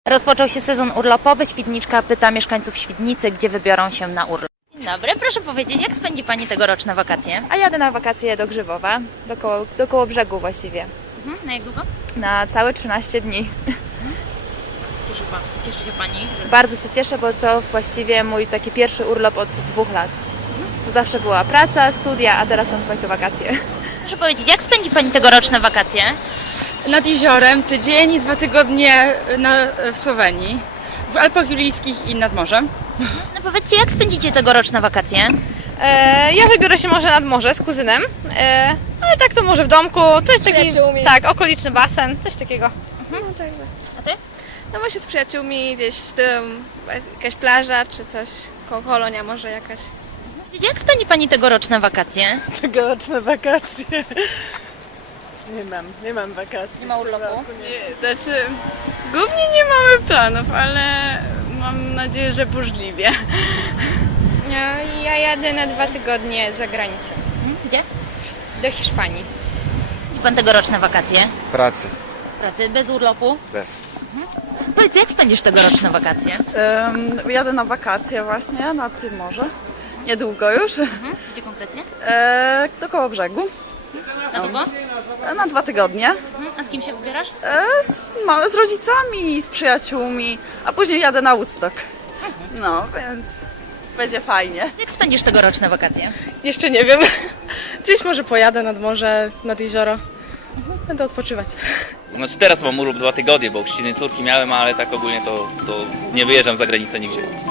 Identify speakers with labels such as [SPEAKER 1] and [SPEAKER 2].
[SPEAKER 1] Rozpoczął się sezon urlopowy. Świdniczka pyta mieszkańców Świdnicy, gdzie wybiorą się na urlop. Dzień dobry, proszę powiedzieć, jak spędzi Pani tegoroczne wakacje?
[SPEAKER 2] A jadę na wakacje do Grzybowa, do Kołobrzegu właściwie.
[SPEAKER 1] Na jak długo?
[SPEAKER 2] Na całe 13 dni.
[SPEAKER 1] Cieszy się Pani?
[SPEAKER 2] Bardzo się cieszę, bo to właściwie mój taki pierwszy urlop od 2 lat. To zawsze była praca, studia, a teraz są w końcu wakacje.
[SPEAKER 1] Proszę powiedzieć, jak spędzi Pani tegoroczne wakacje?
[SPEAKER 3] Nad jeziorem tydzień i 2 tygodnie w Słowenii, w Alpach Julijskich i nad morzem.
[SPEAKER 1] No powiedzcie, jak spędzicie tegoroczne wakacje?
[SPEAKER 4] Ja wybiorę się może nad morze z kuzynem, ale tak to może w domku, coś takiego, tak, okoliczny basen, coś takiego.
[SPEAKER 1] A Ty?
[SPEAKER 4] No właśnie z przyjaciółmi, gdzieś jakaś plaża czy coś, kolonia może jakaś.
[SPEAKER 1] Jak spędzi Pani tegoroczne wakacje?
[SPEAKER 5] Tegoroczne wakacje. Nie mam wakacji.
[SPEAKER 1] Nie ma urlopu?
[SPEAKER 3] Znaczy, głównie nie mamy planów, ale mam nadzieję, że burzliwie.
[SPEAKER 6] Ja jadę na 2 tygodnie za granicę,
[SPEAKER 1] Gdzie?
[SPEAKER 6] do Hiszpanii.
[SPEAKER 1] Spędzi Pan tegoroczne wakacje?
[SPEAKER 7] Pracy.
[SPEAKER 1] Pracy, bez urlopu?
[SPEAKER 7] Bez.
[SPEAKER 1] Powiedz, jak spędzisz tegoroczne wakacje?
[SPEAKER 5] Jadę na wakacje właśnie nad tym morze. Niedługo już.
[SPEAKER 1] Gdzie konkretnie?
[SPEAKER 5] Do Kołobrzegu.
[SPEAKER 1] Na długo?
[SPEAKER 5] Na 2 tygodnie.
[SPEAKER 1] A z kim się wybierasz?
[SPEAKER 5] Z rodzicami, z przyjaciółmi, a później jadę na Woodstock. No, więc będzie fajnie.
[SPEAKER 1] Jak spędzisz tegoroczne wakacje?
[SPEAKER 3] Jeszcze nie wiem. Gdzieś może pojadę nad morze, nad jezioro. Będę odpoczywać.
[SPEAKER 8] Znaczy teraz mam urlop 2 tygodnie, bo chrzciny córki miałem, ale tak ogólnie to nie wyjeżdżam za granicę nigdzie.